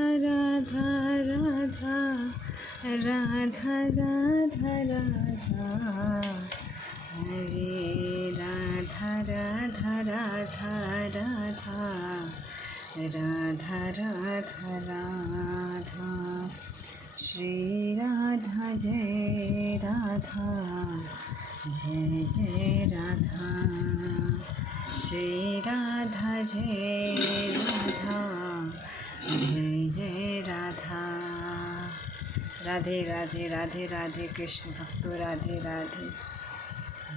राधा राधा राधा राधा राधा हरे राधा राधा राधा राधा राधा राधा राधा श्री राधा जय राधा जय जय राधा श्री राधा जय राधा जय जय राधा। राधे राधे राधे राधे कृष्ण भक्तों राधे राधे।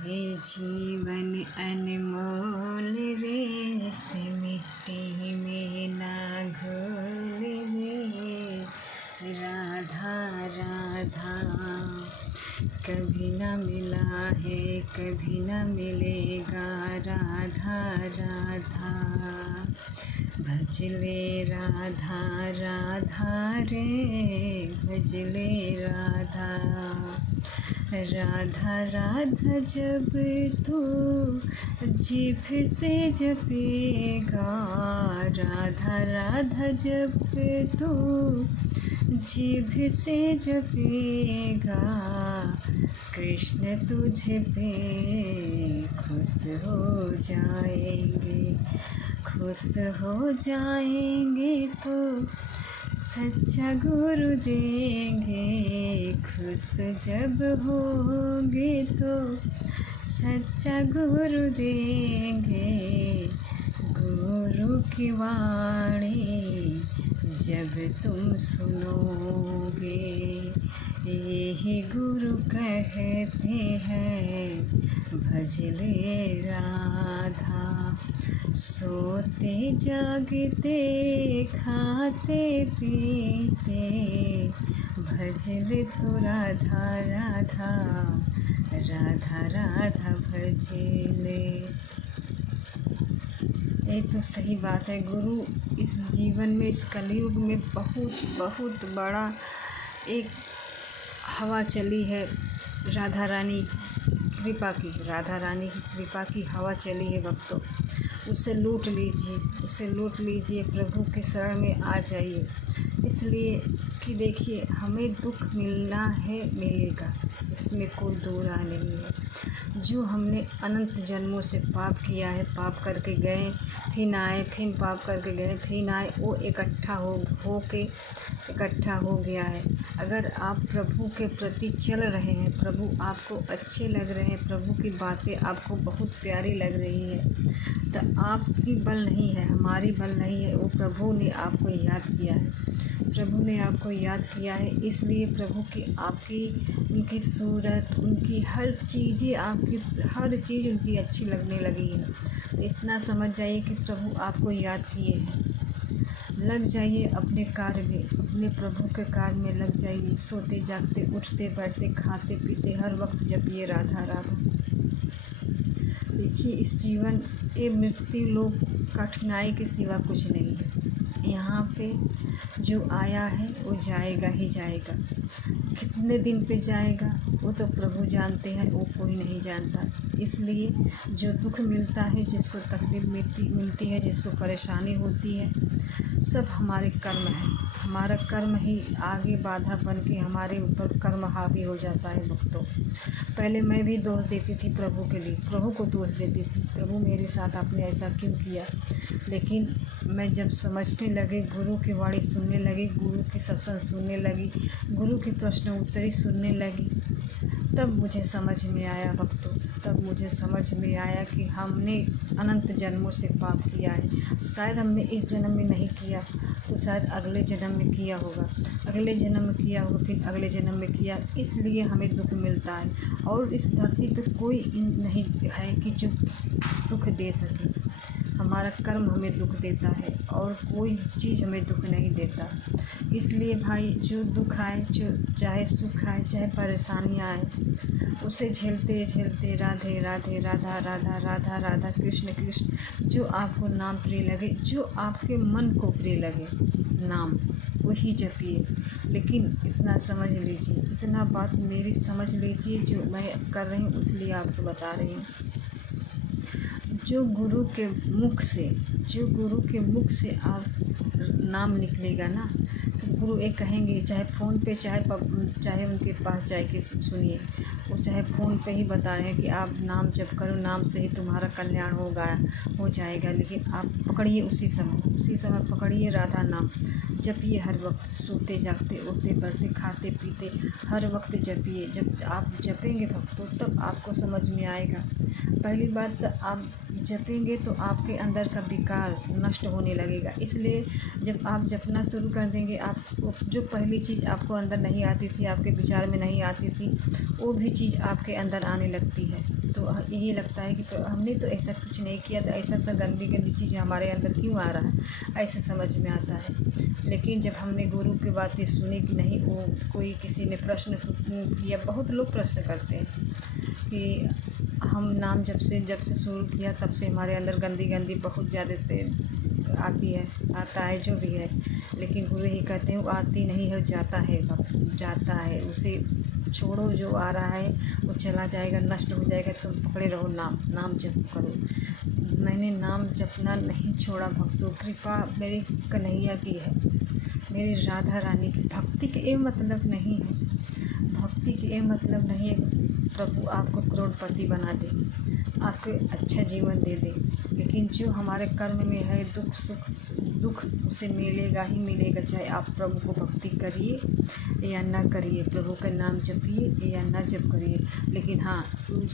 ये जीवन अनमोल रेस मिट्टी में ना घोल रे राधा राधा। कभी ना मिला है कभी ना मिलेगा राधा राधा। भजले राधा राधा रे भजले राधा राधा राधा। जब तू जीभ से जपेगा राधा राधा जब तू जीभ से जपेगा कृष्ण तुझ पे खुश हो जाएंगे खुश हो जाएंगे तो सच्चा गुरु देंगे। खुश जब होगे तो सच्चा गुरु देंगे। गुरु की वाणी जब तुम सुनोगे यही गुरु कहते हैं भजले राधा। सोते जागते खाते पीते भजले तो राधा राधा राधा राधा भजले। ये तो सही बात है। गुरु इस जीवन में इस कलयुग में बहुत बहुत बड़ा एक हवा चली है। राधा रानी कृपा की राधा रानी की कृपा की हवा चली है भक्तों। उसे लूट लीजिए प्रभु के शरण में आ जाइए। इसलिए कि देखिए हमें दुख मिलना है मिलेगा इसमें कोई दो राय नहीं है। जो हमने अनंत जन्मों से पाप किया है पाप करके गए फिर आए फिर पाप करके गए फिर आए वो इकट्ठा हो गया है। अगर आप प्रभु के प्रति चल रहे हैं प्रभु आपको अच्छे लग रहे हैं प्रभु की बातें आपको बहुत प्यारी लग रही है तो आपकी बल नहीं है हमारी बल नहीं है। वो प्रभु ने आपको याद किया है इसलिए प्रभु की आपकी उनकी सूरत उनकी हर चीज़ उनकी अच्छी लगने लगी है। इतना समझ जाइए कि प्रभु आपको याद किए हैं। लग जाइए अपने कार्य में अपने प्रभु के कार्य में लग जाइए। सोते जागते उठते बैठते खाते पीते हर वक्त जपिए राधा राधा। देखिए इस जीवन ये मृत्यु लोक कठिनाई के सिवा कुछ नहीं है। यहाँ पे जो आया है वो जाएगा ही जाएगा। कितने दिन पे जाएगा वो तो प्रभु जानते हैं वो कोई नहीं जानता। इसलिए जो दुख मिलता है जिसको तकलीफ मिलती है जिसको परेशानी होती है सब हमारे कर्म है। हमारा कर्म ही आगे बाधा बन के हमारे ऊपर कर्म हावी हो जाता है भक्तों। पहले मैं भी दोष देती थी प्रभु के लिए प्रभु को दोष देती थी प्रभु मेरे साथ आपने ऐसा क्यों किया। लेकिन मैं जब समझने लगे गुरु की वाणी सुनने लगी गुरु की सत्संग सुनने लगी गुरु की प्रश्न उत्तरी सुनने लगी तब मुझे समझ में आया भक्तों। तब मुझे समझ में आया कि हमने अनंत जन्मों से पाप किया है। शायद हमने इस जन्म में नहीं किया तो शायद अगले जन्म में किया होगा फिर अगले जन्म में किया। इसलिए हमें दुख मिलता है और इस धरती पे कोई नहीं है कि जो दुख दे सके। हमारा कर्म हमें दुख देता है और कोई चीज़ हमें दुख नहीं देता। इसलिए भाई जो दुख आए जो चाहे सुख आए चाहे परेशानियाँ आए उसे झेलते झेलते राधे राधे राधा राधा राधा राधा कृष्ण कृष्ण जो आपको नाम प्रिय लगे जो आपके मन को प्रिय लगे नाम वही जपिए। लेकिन इतना समझ लीजिए इतना बात मेरी समझ लीजिए जो मैं कर रही हूँ इसलिए आपको बता रही हूँ। जो गुरु के मुख से आप नाम निकलेगा ना। तो गुरु एक कहेंगे, चाहे फ़ोन पे चाहे उनके पास जाए के सुनिए, वो चाहे फ़ोन पे ही बता रहे हैं कि आप नाम जप करो, नाम से ही तुम्हारा कल्याण हो जाएगा। लेकिन आप पकड़िए उसी समय पकड़िए राधा नाम, जपिए हर वक्त, सोते जागते उठते बैठते खाते पीते हर वक्त जपिए। जब आप जपेंगे भक्तों तब आपको समझ में आएगा। पहली बात, आप जपेंगे तो आपके अंदर का विकार नष्ट होने लगेगा। इसलिए जब आप जपना शुरू कर देंगे, आपको जो पहली चीज़ आपको अंदर नहीं आती थी, आपके विचार में नहीं आती थी, वो भी चीज़ आपके अंदर आने लगती है। तो यही लगता है कि हमने तो ऐसा कुछ नहीं किया था, ऐसा गंदी चीज़ हमारे अंदर क्यों आ रहा है, ऐसे समझ में आता है। लेकिन जब हमने गुरु की बातें सुनी कि नहीं, वो कोई किसी ने प्रश्न किया, बहुत लोग प्रश्न करते हैं कि हम नाम जब से शुरू किया तब से हमारे अंदर गंदी बहुत ज़्यादा आता है जो भी है। लेकिन गुरु ही कहते हैं वो आती नहीं है, जाता है, उसे छोड़ो। जो आ रहा है वो चला जाएगा, नष्ट हो जाएगा। तुम पकड़े रहो, नाम जप करो। मैंने नाम जपना नहीं छोड़ा भक्तों, कृपा मेरी कन्हैया की है, मेरी राधा रानी की। भक्ति के ये मतलब नहीं है, भक्ति के ये मतलब नहीं है प्रभु आपको करोड़पति बना दे, आपको अच्छा जीवन दे दे। लेकिन जो हमारे कर्म में है, दुख उसे मिलेगा ही मिलेगा, चाहे आप प्रभु को भक्ति करिए या ना करिए, प्रभु का नाम जपिए या ना जप करिए। लेकिन हाँ,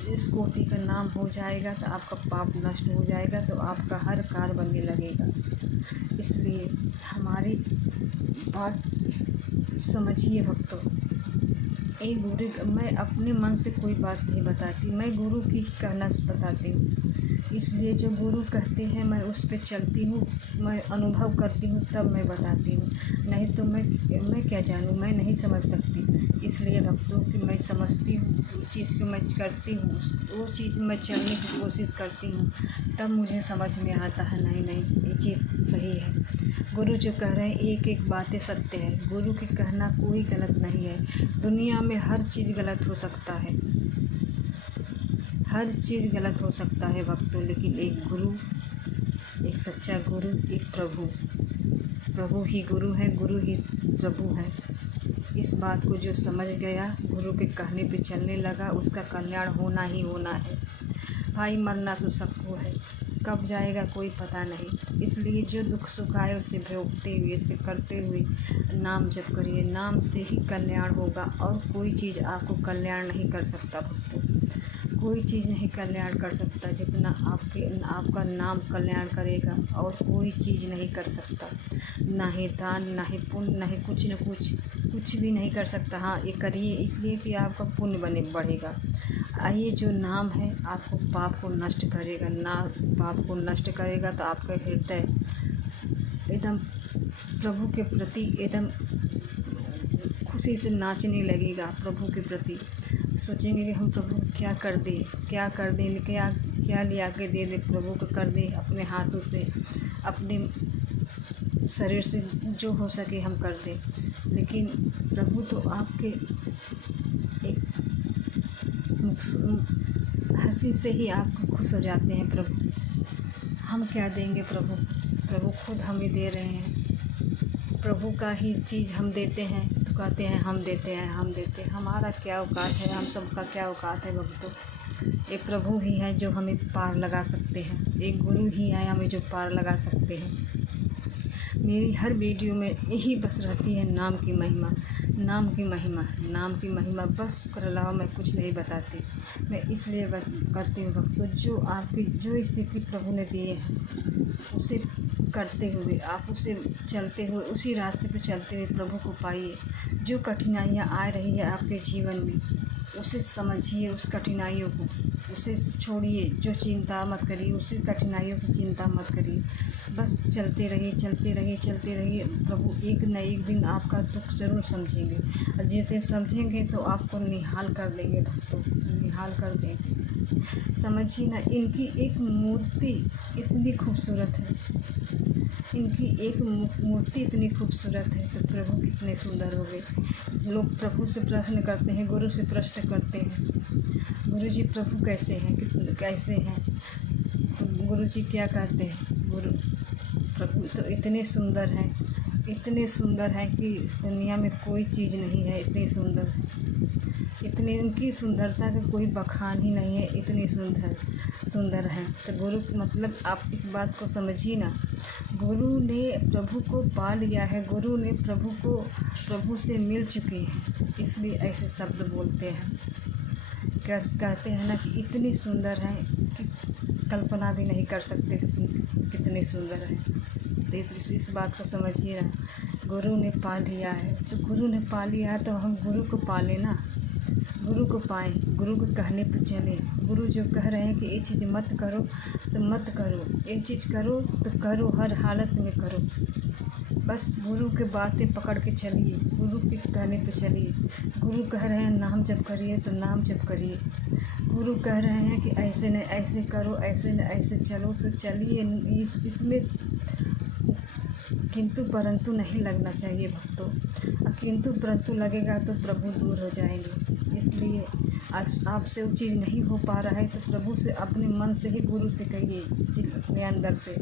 इस कोटि का नाम हो जाएगा तो आपका पाप नष्ट हो जाएगा, तो आपका हर कार्य बनने लगेगा। इसलिए हमारी बात समझिए भक्तों। मैं अपने मन से कोई बात नहीं बताती, मैं गुरु की कहना बताती हूँ। इसलिए जो गुरु कहते हैं मैं उस पर चलती हूँ, मैं अनुभव करती हूँ तब मैं बताती हूँ, नहीं तो मैं क्या जानूँ, मैं नहीं समझ सकती। इसलिए भक्तों कि मैं समझती हूँ, उस चीज़ को मैं करती हूँ, वो चीज़ मैं चलने की कोशिश करती हूँ, तब मुझे समझ में आता है नहीं ये चीज़ सही है। गुरु जो कह रहे हैं एक बातें सत्य है, गुरु की कहना कोई गलत नहीं है। दुनिया में हर चीज़ गलत हो सकता है, हर चीज़ गलत हो सकता है भक्तों, लेकिन एक गुरु, एक सच्चा गुरु, एक प्रभु ही गुरु है, गुरु ही प्रभु है। इस बात को जो समझ गया, गुरु के कहने पे चलने लगा, उसका कल्याण होना ही होना है। भाई मरना तो सबको है, कब जाएगा कोई पता नहीं। इसलिए जो दुख सुख आए उसे भोगते हुए, इसे करते हुए नाम जप करिए, नाम से ही कल्याण होगा। और कोई चीज़ आपको कल्याण नहीं कर सकता भक्तों, कोई चीज़ नहीं कल्याण कर सकता जितना आपका नाम कल्याण करेगा, और कोई चीज़ नहीं कर सकता। ना ही दान, ना ही पुण्य, ना ही कुछ भी नहीं कर सकता। हाँ, ये करिए इसलिए कि आपका पुण्य बढ़ेगा। ये जो नाम है आपको पाप को नष्ट करेगा, पाप को नष्ट करेगा तो आपका हृदय एकदम प्रभु के प्रति एकदम खुशी से नाचने लगेगा। प्रभु के प्रति सोचेंगे कि हम प्रभु क्या कर दें, क्या ले आके दे दे, प्रभु को कर दे अपने हाथों से, अपने शरीर से जो हो सके हम कर दें। लेकिन प्रभु तो आपके एक हंसी से ही आप खुश हो जाते हैं। प्रभु हम क्या देंगे, प्रभु खुद हमें दे रहे हैं। प्रभु का ही चीज़ हम देते हैं तो कहते हैं हम देते हैं। हमारा क्या औकात है, हम सबका क्या औकात है भक्तों। एक प्रभु ही है जो हमें पार लगा सकते हैं, एक गुरु ही है हमें जो पार लगा सकते हैं। मेरी हर वीडियो में यही बस रहती है नाम की महिमा, नाम की महिमा, बस उसके अलावा मैं कुछ नहीं बताती। मैं इसलिए करती हूँ भक्तों, जो स्थिति प्रभु ने दी है उसे करते हुए, आप उसे चलते हुए, उसी रास्ते पे चलते हुए प्रभु को पाइए। जो कठिनाइयाँ आ रही है आपके जीवन में उसे समझिए, उस कठिनाइयों को उसे छोड़िए, जो चिंता मत करिए, उसी कठिनाइयों से चिंता मत करिए। बस चलते रहिए। प्रभु एक न एक दिन आपका दुख ज़रूर समझेंगे, और जितने समझेंगे तो आपको निहाल कर देंगे भक्तों, निहाल कर देंगे। समझिए ना, इनकी एक मूर्ति इतनी खूबसूरत है, इनकी एक मूर्ति इतनी खूबसूरत है तो प्रभु कितने सुंदर हो गए। लोग प्रभु से प्रश्न करते हैं, गुरु से प्रश्न करते हैं, गुरु जी प्रभु कैसे हैं, तो गुरु जी क्या कहते हैं, प्रभु तो इतने सुंदर हैं, इतने सुंदर हैं कि इस दुनिया में कोई चीज़ नहीं है इतनी सुंदर है। इतनी उनकी सुंदरता का कोई बखान ही नहीं है, इतनी सुंदर हैं। तो गुरु मतलब आप इस बात को समझिए ना, गुरु ने प्रभु को पा लिया है, गुरु ने प्रभु से मिल चुके हैं, इसलिए ऐसे शब्द बोलते हैं। कहते हैं ना कि इतनी सुंदर हैं कि कल्पना भी नहीं कर सकते कितने सुंदर हैं। तो इस बात को समझिए ना, गुरु ने पा लिया है, तो गुरु ने पा लिया है तो हम गुरु को पालें ना, गुरु को पाएँ, गुरु के कहने पर चलें। गुरु जो कह रहे हैं कि ये चीज़ मत करो तो मत करो, ये चीज़ करो तो करो, हर हालत में करो। बस गुरु के बातें पकड़ के चलिए, गुरु के कहने पे चलिए। गुरु कह रहे हैं नाम जप करिए तो नाम जप करिए। गुरु कह रहे हैं कि ऐसे न ऐसे करो, ऐसे न ऐसे चलो तो चलिए। इसमें किंतु परंतु नहीं लगना चाहिए भक्तों। किंतु परंतु लगेगा तो प्रभु दूर हो जाएंगे। इसलिए आज आपसे वो चीज़ नहीं हो पा रहा है तो प्रभु से, अपने मन से ही गुरु से कहिए, अपने अंदर से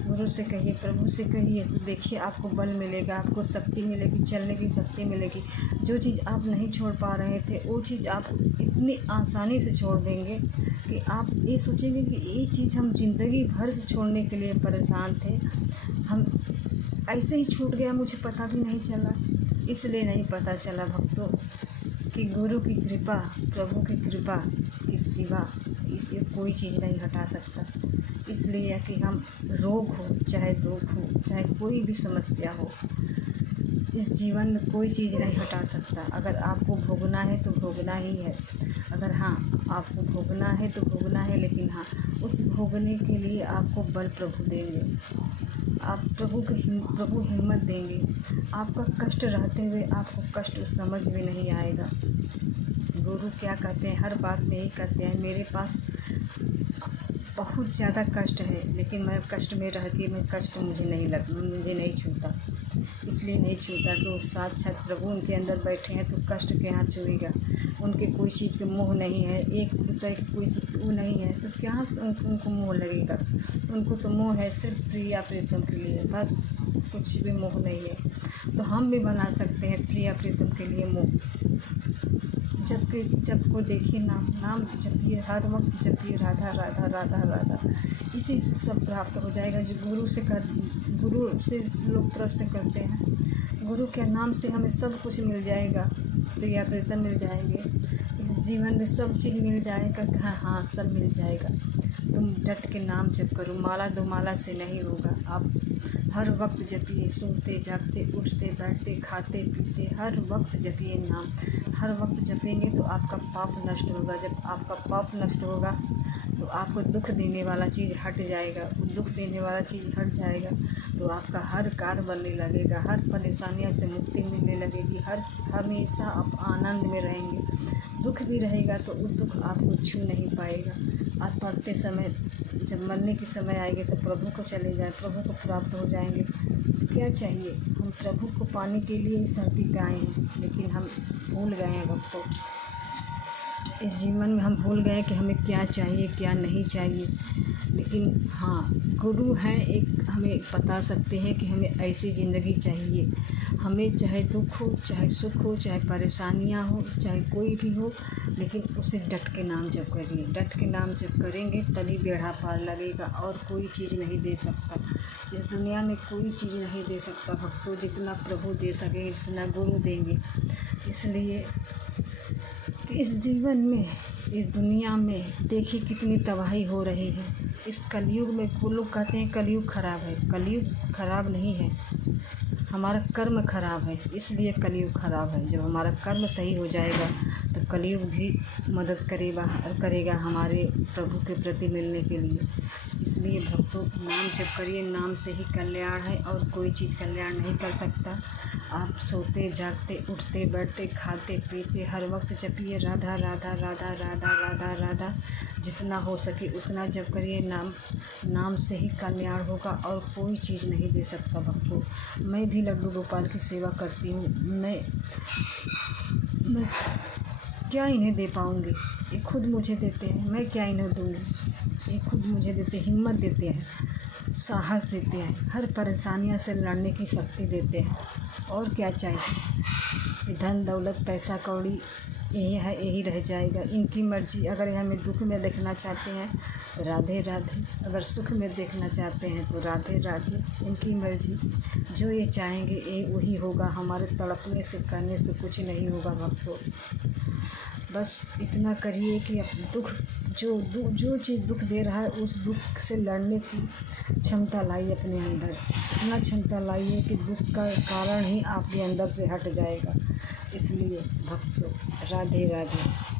गुरु से कहिए, प्रभु से कहिए, तो देखिए आपको बल मिलेगा, आपको शक्ति मिलेगी, चलने की शक्ति मिलेगी। जो चीज़ आप नहीं छोड़ पा रहे थे वो चीज़ आप इतनी आसानी से छोड़ देंगे कि आप ये सोचेंगे कि ये चीज़ हम ज़िंदगी भर से छोड़ने के लिए परेशान थे, हम ऐसे ही छूट गया, मुझे पता भी नहीं चला। इसलिए नहीं पता चला भक्तों कि गुरु की कृपा, प्रभु की कृपा के सिवा इसलिए कोई चीज़ नहीं हटा सकता। इसलिए कि हम रोग हो, चाहे दुख हो, चाहे कोई भी समस्या हो, इस जीवन में कोई चीज़ नहीं हटा सकता। अगर आपको भोगना है तो भोगना ही है। अगर हाँ आपको भोगना है तो भोगना है, लेकिन हाँ उस भोगने के लिए आपको बल प्रभु देंगे, आप प्रभु हिम्मत देंगे। आपका कष्ट रहते हुए आपको कष्ट समझ में नहीं आएगा। गुरु क्या कहते हैं, हर बात में यही कहते हैं, मेरे पास बहुत ज़्यादा कष्ट है लेकिन मैं कष्ट में रह के मुझे नहीं छूता। इसलिए नहीं छूता कि वो साक्षात प्रभु उनके अंदर बैठे हैं तो कष्ट के यहाँ छूएगा। उनके कोई चीज़ के मोह नहीं है, 1 रुपये की कोई चीज़ वो नहीं है तो क्या उनको मोह लगेगा। उनको तो मोह है सिर्फ प्रिया प्रीतम के लिए, बस कुछ भी मोह नहीं है। तो हम भी बना सकते हैं प्रिया प्रीतम के लिए मोह। जब को देखिए नाम जपिए, हर वक्त जपिए राधा राधा राधा राधा, इसी से सब प्राप्त हो जाएगा। जो गुरु से लोग प्रश्न करते हैं, गुरु के नाम से हमें सब कुछ मिल जाएगा, प्रिया प्रीतम मिल जाएंगे, इस जीवन में सब चीज़ मिल जाएगा। हाँ सब मिल जाएगा। तुम डट के नाम जप करो, माला 2 माला से नहीं होगा। आप हर वक्त जपिए, सोते जागते उठते बैठते खाते पीते हर वक्त जपिए नाम। हर वक्त जपेंगे तो आपका पाप नष्ट होगा। जब आपका पाप नष्ट होगा तो आपको दुख देने वाला चीज़ हट जाएगा, दुख देने वाला चीज़ हट जाएगा तो आपका हर कार्य बनने लगेगा, हर परेशानियों से मुक्ति मिलने लगेगी, हमेशा आप आनंद में रहेंगे। दुख भी रहेगा तो वो दुख आपको छू नहीं पाएगा। आप पढ़ते समय जब मरने के समय आएंगे तो प्रभु को चले जाए, प्रभु को प्राप्त हो जाएंगे। तो क्या चाहिए, हम प्रभु को पाने के लिए इस धरती पे आए हैं, लेकिन हम भूल गए हैं भक्तों। इस जीवन में हम भूल गए कि हमें क्या चाहिए क्या नहीं चाहिए। लेकिन हाँ गुरु हैं एक, हमें बता सकते हैं कि हमें ऐसी ज़िंदगी चाहिए। हमें चाहे दुख हो, चाहे सुख हो, चाहे परेशानियां हो, चाहे कोई भी हो, लेकिन उसे डट के नाम जप करिए। डट के नाम जप करेंगे तभी बेड़ा पार लगेगा, और कोई चीज़ नहीं दे सकता। इस दुनिया में कोई चीज़ नहीं दे सकता भक्तों, जितना प्रभु दे सकेंगे, जितना गुरु देंगे। इसलिए कि इस जीवन में, इस दुनिया में देखिए कितनी तबाही हो रही है। इस कलयुग में वो लोग कहते हैं कलयुग ख़राब है, कलयुग ख़राब नहीं है, हमारा कर्म ख़राब है, इसलिए कलयुग ख़राब है। जब हमारा कर्म सही हो जाएगा तो कलयुग भी मदद करेगा हमारे प्रभु के प्रति मिलने के लिए। इसलिए भक्तों नाम जप करिए, नाम से ही कल्याण है और कोई चीज़ कल्याण नहीं कर सकता। आप सोते जागते उठते बैठते खाते पीते हर वक्त जपिए राधा राधा राधा राधा राधा राधा, जितना हो सके उतना जप करिए। नाम से ही कल्याण होगा और कोई चीज़ नहीं दे सकता भक्तों। मैं भी लड्डू गोपाल की सेवा करती हूँ, मैं क्या इन्हें दे पाऊँगी, ये खुद मुझे देते हैं, मैं क्या इन्हें दूँगी। ये खुद मुझे देते, हिम्मत देते हैं। साहस देते हैं, हर परेशानियों से लड़ने की शक्ति देते हैं। और क्या चाहिए। ये धन दौलत पैसा कौड़ी यही है, यही रह जाएगा। इनकी मर्ज़ी। अगर ये हमें दुख में देखना चाहते हैं तो राधे राधे, अगर सुख में देखना चाहते हैं तो राधे राधे। इनकी मर्ज़ी। जो ये चाहेंगे ये वही होगा। हमारे तड़पने से कहने से कुछ नहीं होगा भक्तों। बस इतना करिए कि अब जो चीज़ दुख दे रहा है उस दुख से लड़ने की क्षमता लाइए अपने अंदर। इतना क्षमता लाइए कि दुख का कारण ही आपके अंदर से हट जाएगा। इसलिए भक्तों राधे राधे।